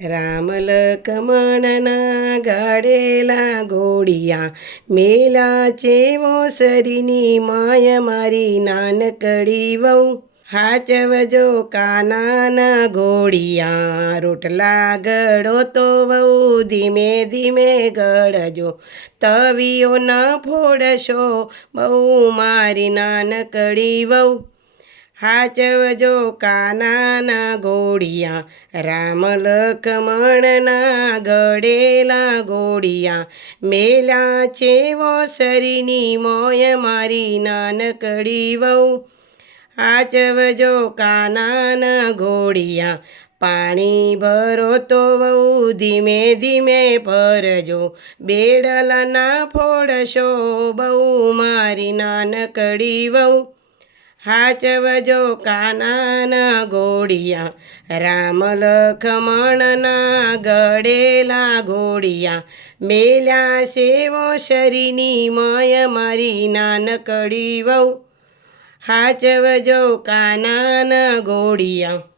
રામ લખમણના ઘડેલા ઘોડિયા મેલા ચેવો સરીની માય મારી નાનકડી વહુ હાચવજો કાનાના ઘોડિયા રોટલા ગળો તો વહુ ધીમે ધીમે ગળજો તવીઓ ન ફોડશો બહુ મારી નાનકડી વહુ હાચવજો કાનાના ઘોડિયા રામ લખમણના ઘડેલા ઘોડિયા મેલા ચેવો સરીની મોય મારી નાનકડી વહુ હાચવજો કાનાના ઘોડિયા પાણી ભરો તો વહુ ધીમે ધીમે ભરજો બેડલા ના ફોડશો બહુ મારી નાનકડી વહુ હાચવજો કાનાના ઘોડિયા રામ લખમણના ઘડેલા ઘોડિયા મેલ્યા સેવો શરીની મય મારી નાનકડી વહુ હાચવજો કાનાના ઘોડિયા।